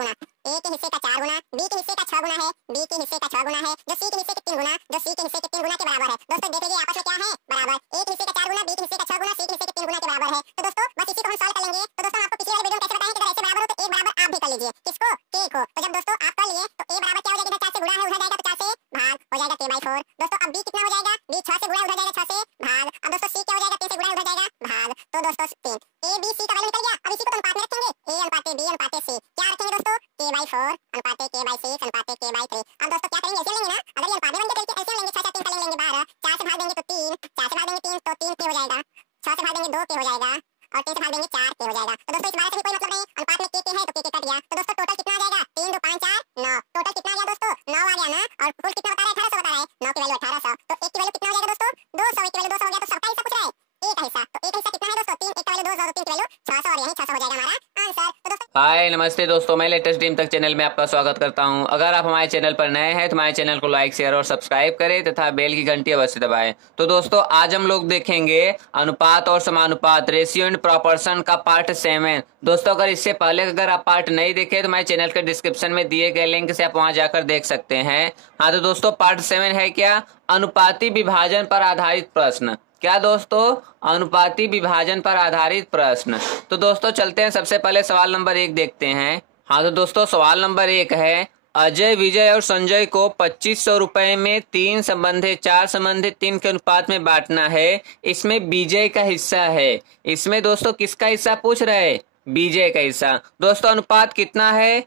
गुना, ए के हिस्से का 4 गुना, बी के हिस्से का 6 गुना है, बी के हिस्से का 6 गुना है, जो सी के हिस्से के 3 गुना, जो सी के हिस्से के 3 गुना के बराबर है। दोस्तों देख लीजिए आपस में क्या है, बराबर। ए के हिस्से का 4 गुना, बी के हिस्से का 6 गुना, सी के हिस्से के 3 गुना के बराबर है। तो दोस्तों बस इसी को हम सॉल्व कर लेंगे। तो दोस्तों आपको पिछले वाले वीडियो में कैसे बताएं कि अगर ऐसे बराबर हो तो एक बराबर आप भी कर लीजिए। किसको? के को। तो जब दोस्तों आप कर लिए तो ए बराबर क्या हो जाएगा, इधर 4 से गुणा है, उधर जाएगा तो 4 से भाग हो जाएगा k/4। दोस्तों अब बी कितना हो जाएगा, बी 6 से गुणा, उधर जाएगा 6 से भाग। अब दोस्तों सी क्या हो जाएगा, 3 से गुणा, उधर जाएगा भाग। तो दोस्तों 3 ए बी सी का वैल्यू निकल गया। अब इसी को तो अनुपात में रखेंगे, ए अनुपाते बी अनुपाते सी। क्या रखेंगे दोस्तों, k/4 अनुपाते k/6 अनुपाते k/3। अब दोस्तों क्या करेंगे, ऐसे लेंगे ना, अगर ये अनुपात में बन गए तो ऐसे लेंगे, 6 3 का लेंगे 12, 4 से भाग देंगे तो 3, 4 से भाग देंगे 3 तो 3 के हो जाएगा, 6 से भाग देंगे 2 के हो जाएगा, और 3 से भाग देंगे 4 के हो जाएगा। तो दोस्तों इस 12 से भी कोई मतलब नहीं, अनुपात में के है तो के कट गया। तो दोस्तों टोटल कितना आ जाएगा, 3 2 5 4 9। टोटल कितना आ गया दोस्तों, 9 आ गया ना। और कुल कितना बता रहा है, 1800 बता रहा है। 9 की वैल्यू 1800, तो 1 की वैल्यू कितना हो जाएगा दोस्तों, 200। 1 की वैल्यू 200 हो गया, तो सबका हिस्सा पूछ रहा है, ए का हिस्सा। तो ए का हिस्सा कितना है दोस्तों, 3। 1 का वैल्यू 200, तो 3 की वैल्यू 600, और यही 600 हो जाएगा हमारा आंसर। तो दोस्तों हाय नमस्ते दोस्तों, मैं लेटेस्ट ड्रीम तक चैनल में आपका स्वागत करता हूं। अगर आप हमारे चैनल पर नए हैं तो हमारे चैनल को लाइक शेयर और सब्सक्राइब करें तथा बेल की घंटी अवश्य दबाएं। तो दोस्तों आज हम लोग देखेंगे अनुपात और समानुपात, रेशियो एंड प्रोपोर्शन का पार्ट 7। दोस्तों अगर इससे पहले अगर आप पार्ट नहीं देखे तो हमारे चैनल के डिस्क्रिप्शन में दिए गए लिंक से आप वहां जाकर देख सकते हैं। हाँ तो दोस्तों पार्ट 7 है क्या, अनुपाती विभाजन पर आधारित प्रश्न। क्या दोस्तों, अनुपाती विभाजन पर आधारित प्रश्न। तो दोस्तों चलते हैं, सबसे पहले सवाल नंबर 1 देखते हैं। हाँ तो दोस्तों सवाल नंबर 1 है, अजय विजय और संजय को 2500 रुपए में 3 संबंधित 4 संबंधित 3 के अनुपात में बांटना है। इसमें विजय का हिस्सा है। इसमें दोस्तों किसका हिस्सा पूछ रहे हैं, विजय का हिस्सा। दोस्तों अनुपात कितना है,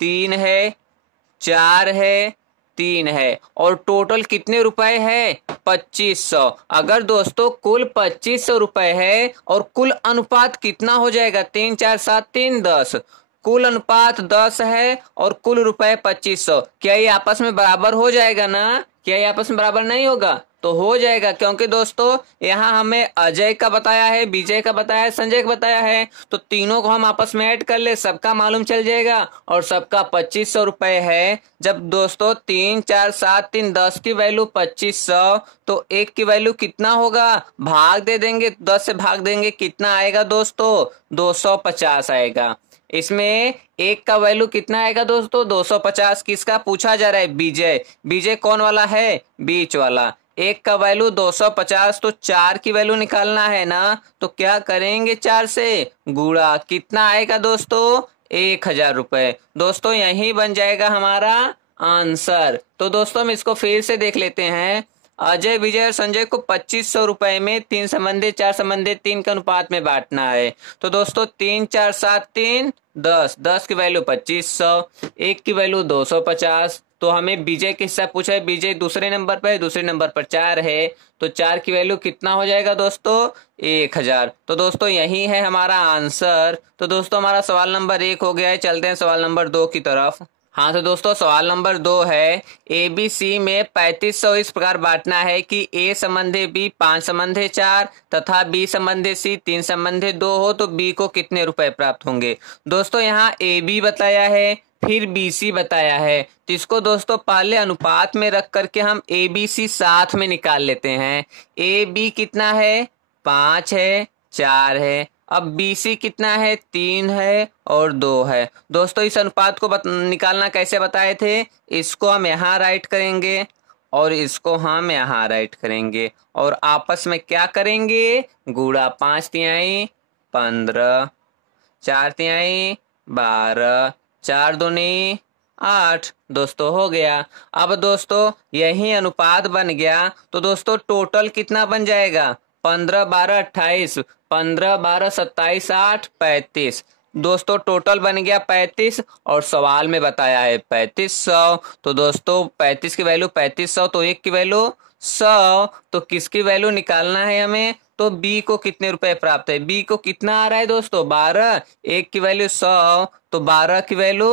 3 है, 4 है, 3 है, और टोटल कितने रुपए है, 2500। अगर दोस्तों कुल 2500 रुपए है और कुल अनुपात कितना हो जाएगा, 3 4 7 3 10, कुल अनुपात 10 है और कुल रुपए 2500। क्या ये आपस में बराबर हो जाएगा ना, क्या ये आपस में बराबर नहीं होगा, तो हो जाएगा। क्योंकि दोस्तों यहाँ हमें अजय का बताया है, विजय का बताया है, संजय का बताया है, तो तीनों को हम आपस में ऐड कर ले, सबका मालूम चल जाएगा, और सबका 2500 रुपए है। जब दोस्तों 3 4 7 3 10 की वैल्यू 2500, तो 1 की वैल्यू कितना होगा, भाग दे देंगे, 10 से भाग देंगे, कितना आएगा दोस्तों, 250 आएगा। इसमें 1 का वैल्यू कितना आएगा दोस्तों, 250। किसका पूछा जा रहा है, विजय। विजय कौन वाला है, बीच वाला। 1 का वैल्यू 250, तो 4 की वैल्यू निकालना है ना, तो क्या करेंगे, 4 से गुणा, कितना आएगा दोस्तों, 1000 रुपए। दोस्तों यही बन जाएगा हमारा आंसर। तो दोस्तों हम इसको फिर से देख लेते हैं। अजय विजय और संजय को 2500 रुपए में 3 संबंधित 4 संबंधित 3 के अनुपात में बांटना है। तो दोस्तों 3 4 7 3 10, 10 की वैल्यू 2500, 1 की वैल्यू 250। तो हमें विजय के हिस्सा पूछा है, विजय दूसरे नंबर पर है, दूसरे नंबर पर 4 है, तो 4 की वैल्यू कितना हो जाएगा दोस्तों, 1000। तो दोस्तों यही है हमारा आंसर। तो दोस्तों हमारा सवाल नंबर 1 हो गया है। चलते हैं सवाल नंबर 2 की तरफ। हाँ तो दोस्तों सवाल नंबर 2 है, ए बी सी में 3500 इस प्रकार बांटना है कि ए संबंधी बी 5 संबंधी 4 तथा बी संबंधी सी 3 संबंधी 2 हो, तो बी को कितने रुपए प्राप्त होंगे। दोस्तों यहाँ ए बी बताया है, फिर बी सी बताया है, तो इसको दोस्तों पहले अनुपात में रख करके हम ए बी सी साथ में निकाल लेते हैं। ए बी कितना है, 5 है, 4 है। अब BC कितना है, 3 है और 2 है। दोस्तों इस अनुपात को निकालना कैसे बताए थे, इसको हम यहाँ राइट करेंगे और इसको हम यहाँ राइट करेंगे, और आपस में क्या करेंगे, गुणा। 5 तिहाई 15, 4 तिहाई 12, 4 दूनी 8। दोस्तों हो गया। अब दोस्तों यही अनुपात बन गया, तो दोस्तों टोटल कितना बन जाएगा, 15 12 28, 15 12 27 8 35। दोस्तों टोटल बन गया 35, और सवाल में बताया है 3500। तो दोस्तों 35 की वैल्यू 3500, तो 1 की वैल्यू 100। तो किसकी वैल्यू निकालना है हमें, तो बी को कितने रुपए प्राप्त है, बी को कितना आ रहा है दोस्तों, 12। 1 की वैल्यू 100, तो 12 की वैल्यू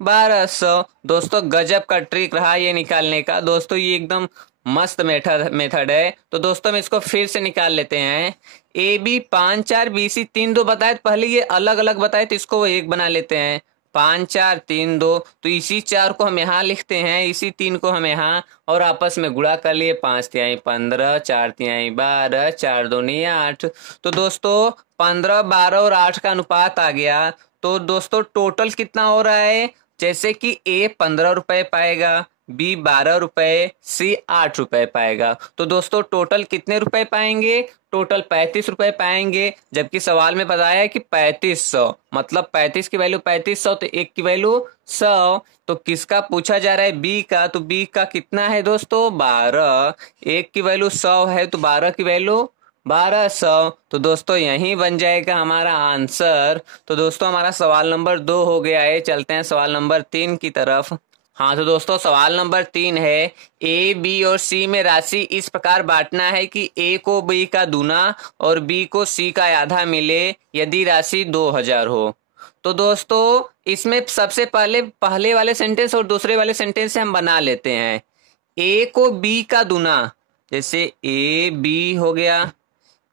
1200। दोस्तों गजब का ट्रिक रहा ये निकालने का। दोस्तों ये एकदम मस्त मेथड है। तो दोस्तों हम इसको फिर से निकाल लेते हैं। ए बी 5 4 बी सी 3 2 बताए, पहले ये अलग अलग बताए, तो इसको वो एक बना लेते हैं। 5 4 3 2, तो इसी 4 को हम यहाँ लिखते हैं, इसी 3 को हम यहाँ, और आपस में गुणा कर लिए। 5 तिहाई 15, 4 तिहाई 12, 4 दूनी 8। तो दोस्तों 15 12 और 8 का अनुपात आ गया, तो दोस्तों टोटल कितना हो रहा है, जैसे कि ए 15 रुपए पाएगा, बी 12 रुपए, सी 8 रुपए पाएगा। तो दोस्तों टोटल कितने रुपए पाएंगे, टोटल 35 रुपए पाएंगे। जबकि सवाल में बताया है कि 3500, मतलब 35 की वैल्यू 3500, तो एक की वैल्यू 100। तो किसका पूछा जा रहा है, बी का। तो बी का कितना है दोस्तों, 12। एक की वैल्यू 100 है तो 12 की वैल्यू 1200। तो दोस्तों यही बन जाएगा हमारा आंसर। तो दोस्तों हमारा सवाल नंबर 2 हो गया है। चलते हैं सवाल नंबर 3 की तरफ। हाँ तो दोस्तों सवाल नंबर 3 है, ए बी और सी में राशि इस प्रकार बांटना है कि ए को बी का दूना और बी को सी का आधा मिले यदि राशि 2000 हो। तो दोस्तों इसमें सबसे पहले वाले सेंटेंस और दूसरे वाले सेंटेंस से हम बना लेते हैं। ए को बी का दूना, जैसे ए बी हो गया,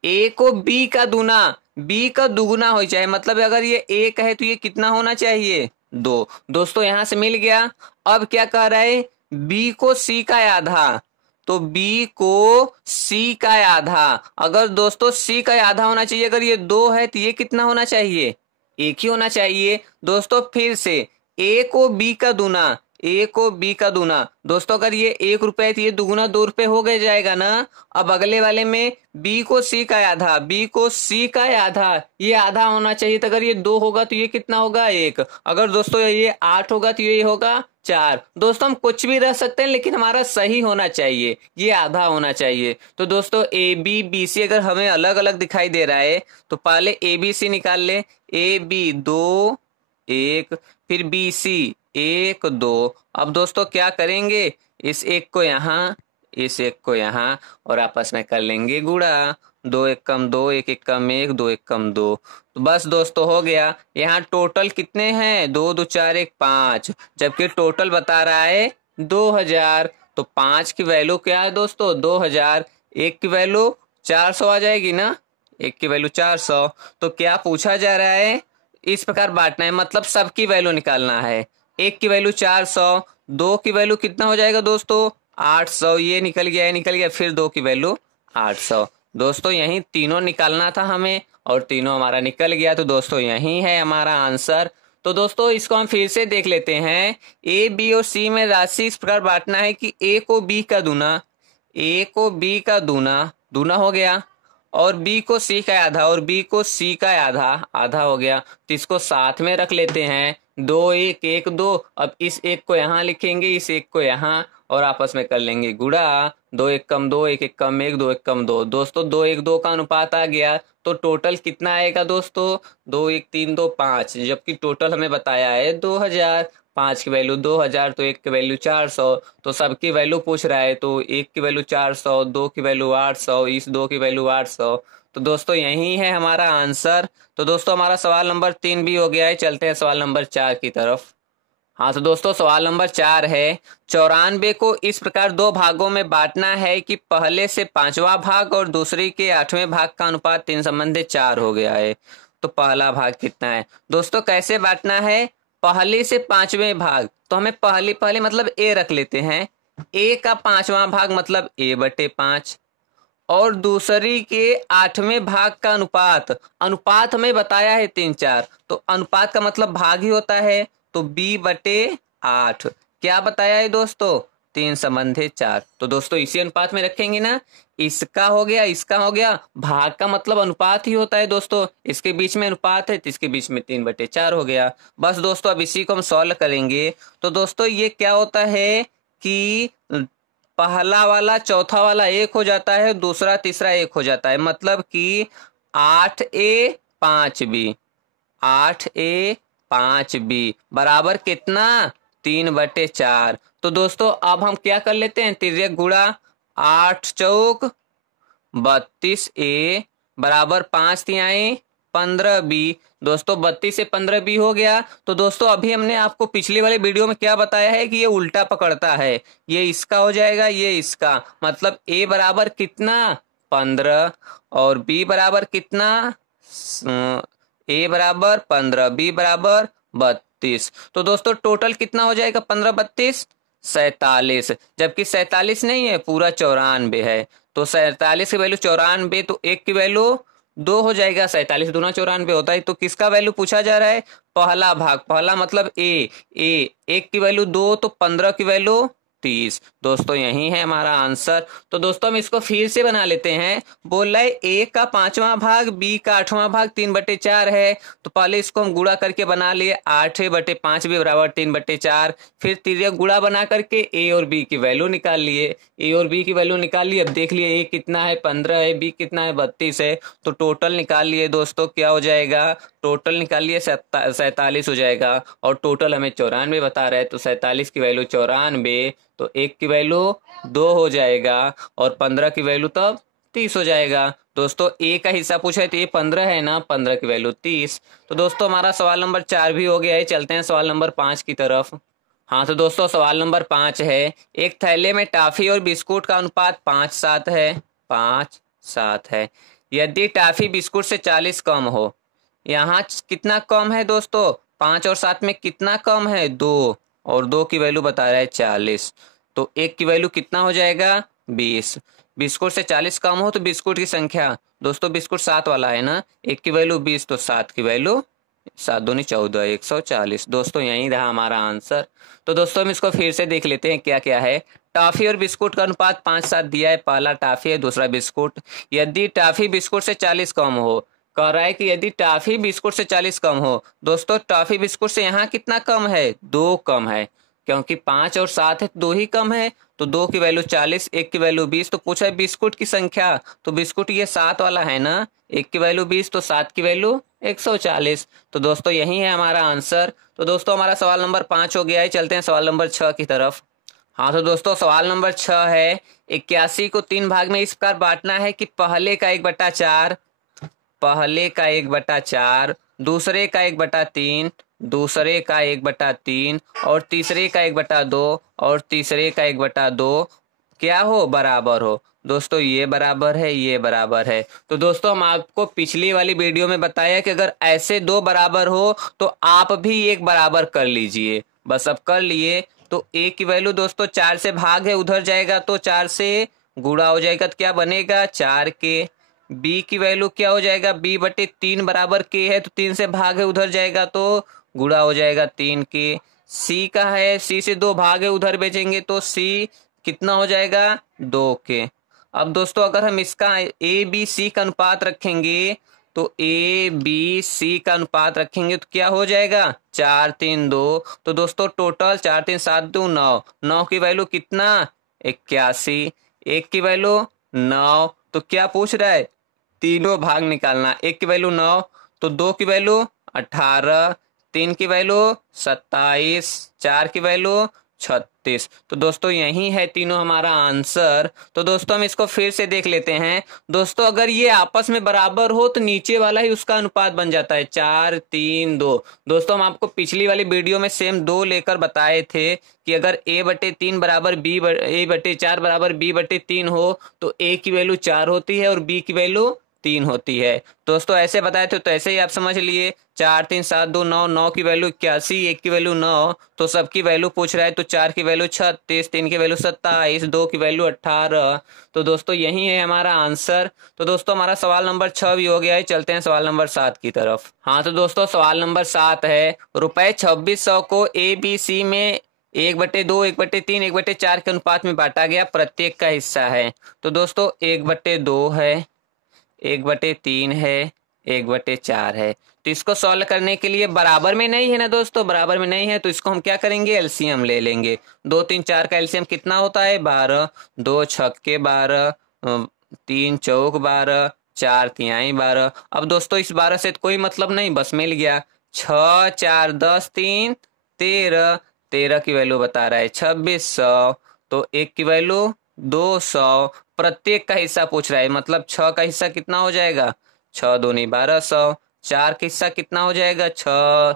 ए को बी का दूना, बी का दुगुना हो जाए, मतलब अगर ये एक है तो ये कितना होना चाहिए, 2। दोस्तों यहां से मिल गया। अब क्या कह रहा है, बी को सी का आधा, तो बी को सी का आधा। अगर दोस्तों सी का आधा होना चाहिए, अगर ये 2 है तो ये कितना होना चाहिए, 1 ही होना चाहिए। दोस्तों फिर से ए को बी का दूना, ए को बी का दूना, दोस्तों अगर ये 1 रुपए है तो ये दुगुना 2 रुपए हो गए जाएगा ना। अब अगले वाले में बी को सी का आधा, बी को सी का आधा, ये आधा होना चाहिए। तो अगर ये 2 होगा तो ये कितना होगा, 1। अगर दोस्तों ये 8 होगा तो ये होगा 4। दोस्तों हम कुछ भी रख सकते हैं लेकिन हमारा सही होना चाहिए, ये आधा होना चाहिए। तो दोस्तों ए बी बी सी अगर हमें अलग अलग दिखाई दे रहा है तो पहले ए बी सी निकाल ले। ए बी 2 1, फिर बी सी 1 2। अब दोस्तों क्या करेंगे, इस एक को यहाँ, इस एक को यहाँ, और आपस में कर लेंगे गुणा। 2 1 कम 2, 1 1 कम 1, 2 1 कम 2। तो बस दोस्तों हो गया। यहाँ टोटल कितने हैं, 2 2 4 1 5, जबकि टोटल बता रहा है 2000। तो 5 की वैल्यू क्या है दोस्तों, 2000। 1 की वैल्यू 400 आ जाएगी ना, 1 की वैल्यू 400। तो क्या पूछा जा रहा है, इस प्रकार बांटना है, मतलब सबकी वैल्यू निकालना है। 1 की वैल्यू 400, 2 की वैल्यू कितना हो जाएगा दोस्तों, 800। ये निकल गया, ये निकल गया, फिर 2 की वैल्यू 800। दोस्तों यही तीनों निकालना था हमें और तीनों हमारा निकल गया। तो दोस्तों यही है हमारा आंसर। तो दोस्तों इसको हम फिर से देख लेते हैं। ए बी और सी में राशि इस प्रकार बांटना है कि ए को बी का दूना, ए को बी का दूना, दूना हो गया, और बी को सी का आधा, और बी को सी का आधा, आधा हो गया। तो इसको साथ में रख लेते हैं, 2 1 1 2। अब इस एक को यहाँ लिखेंगे, इस एक को यहाँ, और आपस में कर लेंगे गुणा। 2 1 कम 2, 1 1 कम 1, 2 1 कम 2। दोस्तों 2 1 2 का अनुपात आ गया। तो टोटल कितना आएगा दोस्तों, 2 1 3 2 5, जबकि टोटल हमें बताया है 2000। 5 की वैल्यू 2000, तो 1 की वैल्यू 400। तो सबकी वैल्यू पूछ रहा है, तो 1 की वैल्यू 400, 2 की वैल्यू 800, इस 2 की वैल्यू 800। तो दोस्तों यही है हमारा आंसर। तो दोस्तों हमारा सवाल नंबर 3 भी हो गया है। चलते हैं सवाल नंबर 4 की तरफ। हाँ तो दोस्तों सवाल नंबर 4 है, 94 को इस प्रकार 2 भागों में बांटना है कि पहले से 5वां भाग और दूसरे के 8वें भाग का अनुपात 3 संबंधी 4 हो गया है। तो पहला भाग कितना है दोस्तों, कैसे बांटना है, पहले से 5वें भाग, तो हमें पहले मतलब ए रख लेते हैं। ए का 5वां भाग मतलब a बटे 5, और दूसरी के 8वें भाग का अनुपात, अनुपात हमें बताया है 3 4, तो अनुपात का मतलब भाग ही होता है, तो b बटे 8। क्या बताया है दोस्तों, 3 संबंधी 4। तो दोस्तों इसी अनुपात में रखेंगे ना, इसका हो गया, इसका हो गया, भाग का मतलब अनुपात ही होता है दोस्तों, इसके बीच में अनुपात है तो इसके बीच में 3 बटे 4 हो गया। बस दोस्तों अब इसी को हम सॉल्व करेंगे। तो दोस्तों ये क्या होता है कि पहला वाला चौथा वाला 1 हो जाता है, दूसरा तीसरा 1 हो जाता है, मतलब कि 8a 5b, 8a 5b बराबर कितना, 3 बटे 4। तो दोस्तों अब हम क्या कर लेते हैं, तिर्यक गुणा, 8 चौक 32a बराबर 5 तिहाई 15b। दोस्तों 32 से 15b हो गया। तो दोस्तों अभी हमने आपको पिछले वाले वीडियो में क्या बताया है कि ये उल्टा पकड़ता है, ये इसका हो जाएगा, ये इसका, मतलब a बराबर कितना 15 और b बराबर कितना, a बराबर 15, b बराबर 32। तो दोस्तों टोटल कितना हो जाएगा, 15 32 47, जबकि 47 नहीं है, पूरा 94 है। तो 47 की वैल्यू 94, तो 1 की वैल्यू 2 हो जाएगा, 47 दूना 94 होता है। तो किसका वैल्यू पूछा जा रहा है? पहला भाग, पहला मतलब ए। एक की वैल्यू 2 तो 15 की वैल्यू 30। दोस्तों यही है हमारा आंसर। तो दोस्तों हम इसको फिर से बना लेते हैं। बोल रहा है ए का 5वां भाग बी का 8वां भाग 3/4 है। तो पहले इसको हम गुणा करके बना लिए, 8/5 भी बराबर 3/4। फिर तिर्यक गुणा बना करके ए और बी की वैल्यू निकाल लिए। ए और बी की वैल्यू निकाल लिए। अब देख लिए ए कितना है 15 है, बी कितना है 32 है। तो टोटल निकाल लिए दोस्तों, क्या हो जाएगा? टोटल निकाल लिए 47 हो जाएगा। और टोटल हमें 94 बता रहा है, तो 47 की वैल्यू 94, तो 1 की वैल्यू 2 हो जाएगा और 15 की वैल्यू तब 30 हो जाएगा। दोस्तों ए का हिस्सा पूछा है तो ये 15 है ना, 15 की वैल्यू 30। तो दोस्तों हमारा सवाल नंबर 4 भी हो गया है। चलते हैं सवाल नंबर 5 की तरफ। हाँ तो दोस्तों सवाल नंबर 5 है, एक थैले में टॉफी और बिस्कुट का अनुपात 5:7 है। 5:7 है। यदि टॉफी बिस्कुट से 40 कम हो, यहाँ कितना कम है दोस्तों? 5 और 7 में कितना कम है? 2, और 2 की वैल्यू बता रहा है 40। तो 1 की वैल्यू कितना हो जाएगा? 20। बिस्कुट से 40 कम हो तो बिस्कुट की संख्या, दोस्तों बिस्कुट 7 वाला है ना, 1 की वैल्यू 20 तो 7 की वैल्यू 7 दूनी 14, 140। दोस्तों यही रहा हमारा आंसर। तो दोस्तों हम इसको फिर से देख लेते हैं क्या क्या है। टॉफी और बिस्कुट का अनुपात 5:7 दिया है। पहला टॉफी है, दूसरा बिस्कुट। यदि टॉफी बिस्कुट से 40 कम हो, कह रहा है कि यदि टॉफी बिस्कुट से 40 कम हो। दोस्तों टॉफी बिस्कुट से यहाँ कितना कम है? 2 कम है, क्योंकि 5 और 7 है तो 2 ही कम है। तो 2 की वैल्यू 40, 1 की वैल्यू 20। तो पूछा है बिस्कुट की संख्या, तो बिस्कुट ये 7 वाला है ना, 1 की वैल्यू 20 तो 7 की वैल्यू 140। तो दोस्तों यही है हमारा आंसर। तो दोस्तों हमारा सवाल नंबर 5 हो गया है। चलते हैं सवाल नंबर 6 की तरफ। हाँ तो दोस्तों सवाल नंबर 6 है, 81 को 3 भाग में इस प्रकार बांटना है कि पहले का 1/4, पहले का 1/4, दूसरे का 1/3, दूसरे का 1/3 और तीसरे का 1/2 और तीसरे का 1/2 क्या हो? बराबर हो। दोस्तों ये बराबर है, ये बराबर है। तो दोस्तों हम आपको पिछली वाली वीडियो में बताया कि अगर ऐसे 2 बराबर हो तो आप भी एक बराबर कर लीजिए। बस अब कर लिए। तो ए की वैल्यू दोस्तों 4 से भाग है, उधर जाएगा तो 4 से गुणा हो जाएगा तो क्या बनेगा? 4 के। बी की वैल्यू क्या हो जाएगा? b/3 बराबर के है, तो 3 से भाग है, उधर जाएगा तो गुणा हो जाएगा 3 के। सी का है, सी से 2 भाग है, उधर भेजेंगे तो सी कितना हो जाएगा? 2 के। अब दोस्तों अगर हम इसका ए बी सी का अनुपात रखेंगे, तो ए बी सी का अनुपात रखेंगे तो क्या हो जाएगा? 4 3 2। तो दोस्तों टोटल 4 3 7 2 9, 9 की वैल्यू कितना? 81। 1 की वैल्यू 9। तो क्या पूछ रहा है? तीनों भाग निकालना। 1 की वैल्यू 9, तो 2 की वैल्यू 18, 3 की वैल्यू 27, 4 की वैल्यू 36। तो दोस्तों यही है तीनों हमारा आंसर। तो दोस्तों हम इसको फिर से देख लेते हैं। दोस्तों अगर ये आपस में बराबर हो तो नीचे वाला ही उसका अनुपात बन जाता है, 4 3 2। दोस्तों हम आपको पिछली वाली वीडियो में सेम 2 लेकर बताए थे कि अगर a/3 बराबर a/4 बराबर b/3 हो तो a की वैल्यू 4 होती है और b की वैल्यू 3 होती है। दोस्तों ऐसे बताए थे तो ऐसे ही आप समझ लिए। 4 3 7 2 9, 9 की वैल्यू 81, 1 की वैल्यू 9, तो सबकी वैल्यू पूछ रहा है। तो 4 की वैल्यू 36, 3 की वैल्यू 27, 2 की वैल्यू 18। तो दोस्तों यही है हमारा आंसर। तो दोस्तों हमारा सवाल नंबर 6 भी हो गया है। चलते हैं सवाल नंबर 7 की तरफ। हाँ तो दोस्तों सवाल नंबर 7 है, रुपए 2600 को ABC में 1/2, 1/3, 1/4 के अनुपात में बांटा गया, प्रत्येक का हिस्सा है। तो दोस्तों 1/2 है, 1/3 है, 1/4 है। तो इसको सॉल्व करने के लिए बराबर में नहीं है ना दोस्तों, बराबर में नहीं है तो इसको हम क्या करेंगे? एलसीएम ले लेंगे। 2 3 4 का एलसीएम कितना होता है? 12, 2 छक्के 12, 3 चौक 12, 4 तिहाई 12। अब दोस्तों इस 12 से तो कोई मतलब नहीं, बस मिल गया। 6 4 10 3 13, 13 की वैल्यू बता रहा है 2600। तो 1 की वैल्यू 200, प्रत्येक का हिस्सा पूछ रहा है, मतलब 6 का हिस्सा कितना हो जाएगा? 6 दूनी 1200। 4 का हिस्सा कितना हो जाएगा? 6,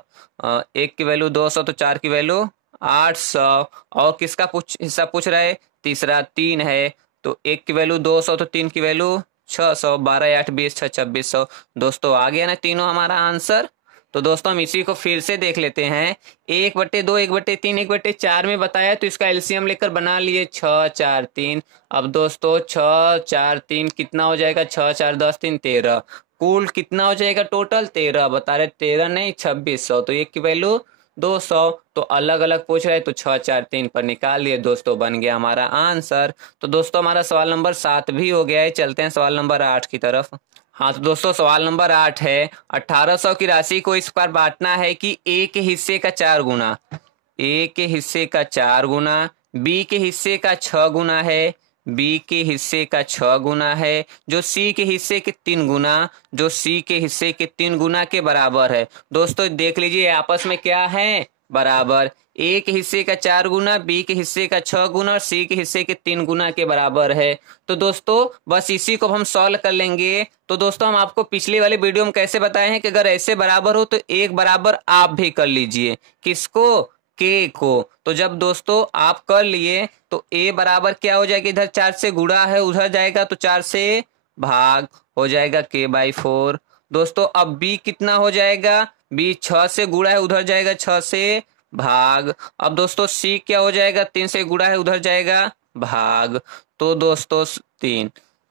1 की वैल्यू 200 तो 4 की वैल्यू 800। और किसका हिस्सा पूछ रहा है? तीसरा 3 है, तो 1 की वैल्यू 200 तो 3 की वैल्यू 600, 12 8 20 6 2600। दोस्तों आ गया ना तीनों हमारा आंसर। तो दोस्तों हम इसी को फिर से देख लेते हैं। 1/2, 1/3, 1/4 में बताया तो इसका एलसीएम लेकर बना लिए 6 4 3। अब दोस्तों 6 4 3 कितना हो जाएगा? 6 4 10 3 13, कुल कितना हो जाएगा टोटल 13 बता रहे, 13 नहीं 2600, तो एक की वैल्यू 200। तो अलग अलग पूछ रहे तो 6 4 3 पर निकाल लिए दोस्तों, बन गया हमारा आंसर। तो दोस्तों हमारा सवाल नंबर 7 भी हो गया है। चलते हैं सवाल नंबर 8 की तरफ। हाँ तो दोस्तों सवाल नंबर 8 है, 1800 की राशि को इस प्रकार बांटना है कि ए के हिस्से का 4 गुना, ए के हिस्से का 4 गुना, बी के हिस्से का 6 गुना है, बी के हिस्से का 6 गुना है, जो सी के हिस्से के 3 गुना, जो सी के हिस्से के 3 गुना के बराबर है। दोस्तों देख लीजिए आपस में क्या है, बराबर। ए के हिस्से का 4 गुना, बी के हिस्से का 6 गुना और सी के हिस्से के 3 गुना के बराबर है। तो दोस्तों बस इसी को हम सॉल्व कर लेंगे। तो दोस्तों हम आपको पिछले वाले वीडियो में कैसे बताए हैं कि अगर ऐसे बराबर हो तो एक बराबर आप भी कर लीजिए। किसको? के को। तो जब दोस्तों आप कर लिए तो ए बराबर क्या हो जाएगा, इधर 4 से गुणा है उधर जाएगा तो 4 से भाग हो जाएगा k/4। दोस्तों अब बी कितना हो जाएगा, बी 6 से गुणा है उधर जाएगा 6 से भाग। अब दोस्तों सी क्या हो जाएगा, 3 से गुणा है उधर जाएगा भाग। तो दोस्तों 3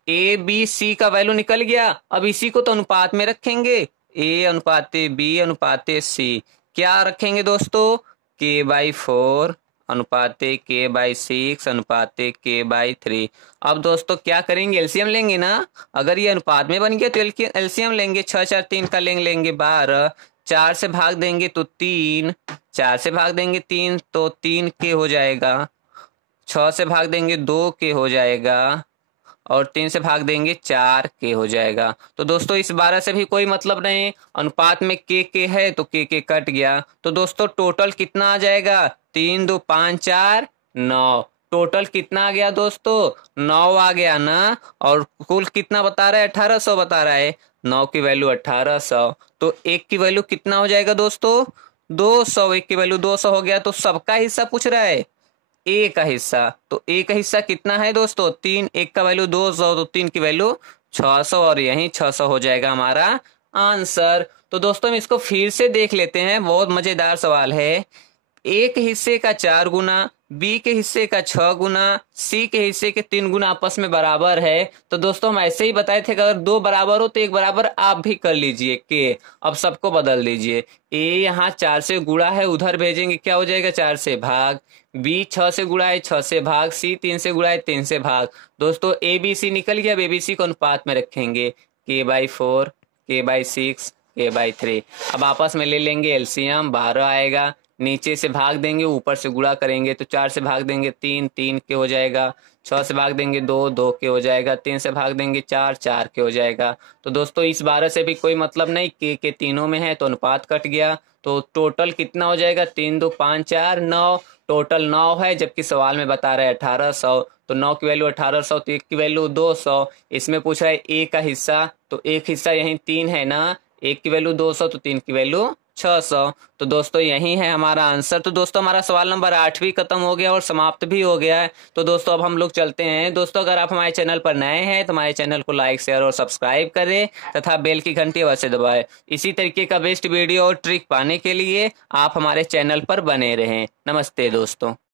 ए बी सी का वैल्यू निकल गया। अब इसी को तो अनुपात में रखेंगे, ए अनुपाते बी अनुपाते सी। क्या रखेंगे दोस्तों, k/4 अनुपाते k/6 अनुपाते k/3। अब दोस्तों क्या करेंगे, एलसीएम लेंगे ना। अगर ये अनुपात में बन गया तो एलसीएम लेंगे, 6 4 3 का लेंगे 12, 4 से भाग देंगे तो 3, 4 से भाग देंगे 3 तो 3 के हो जाएगा, 6 से भाग देंगे 2 के हो जाएगा और 3 से भाग देंगे 4 के हो जाएगा। तो दोस्तों इस 12 से भी कोई मतलब नहीं, अनुपात में के है तो के कट गया। तो दोस्तों टोटल कितना आ जाएगा, 3 2 5 4 9। टोटल कितना आ गया दोस्तों, 9 आ गया ना। और कुल कितना बता रहा है, 1800 बता रहा है। 9 की वैल्यू 1800, तो एक की वैल्यू कितना हो जाएगा दोस्तों, 200। एक की वैल्यू 200 हो गया। तो सबका हिस्सा पूछ रहा है, ए का हिस्सा। तो ए का हिस्सा कितना है दोस्तों, 3, एक का वैल्यू 200 तो 3 की वैल्यू 600 और यही 600 हो जाएगा हमारा आंसर। तो दोस्तों हम इसको फिर से देख लेते हैं, बहुत मजेदार सवाल है। ए के हिस्से का 4 गुना, बी के हिस्से का 6 गुना, सी के हिस्से के 3 गुना आपस में बराबर है। तो दोस्तों हम ऐसे ही बताए थे कि अगर 2 बराबर हो तो एक बराबर आप भी कर लीजिए के। अब सबको बदल दीजिए, ए यहाँ 4 से गुणा है उधर भेजेंगे क्या हो जाएगा, 4 से भाग। बी 6 से गुणा है 6 से भाग, सी 3 से गुणा है 3 से भाग। दोस्तों ए बी सी निकल गया, बी सी को अनुपात में रखेंगे, k/4 k/6 k/3। अब आपस में ले लेंगे एलसीएम, 12 आएगा, नीचे से भाग देंगे ऊपर से गुणा करेंगे तो 4 से भाग देंगे 3 3 के हो जाएगा, 6 से भाग देंगे 2 2 के हो जाएगा, 3 से भाग देंगे 4 4 के हो जाएगा। तो दोस्तों इस 12 से भी कोई मतलब नहीं, के तीनों में है तो अनुपात कट गया। तो टोटल कितना हो जाएगा, 3 2 5 4 9। टोटल 9 है जबकि सवाल में बता रहा है 1800। तो 9 की वैल्यू 1800 तो एक की वैल्यू 200। इसमें पूछ रहा है ए का हिस्सा, तो एक हिस्सा यही 3 है ना, एक की वैल्यू 200 तो 3 की वैल्यू 600। तो दोस्तों यही है हमारा आंसर। तो दोस्तों हमारा सवाल नंबर 8 भी खत्म हो गया और समाप्त भी हो गया है। तो दोस्तों अब हम लोग चलते हैं। दोस्तों अगर आप हमारे चैनल पर नए हैं तो हमारे चैनल को लाइक शेयर और सब्सक्राइब करें तथा बेल की घंटी अवश्य दबाएं। इसी तरीके का बेस्ट वीडियो और ट्रिक पाने के लिए आप हमारे चैनल पर बने रहें। नमस्ते दोस्तों।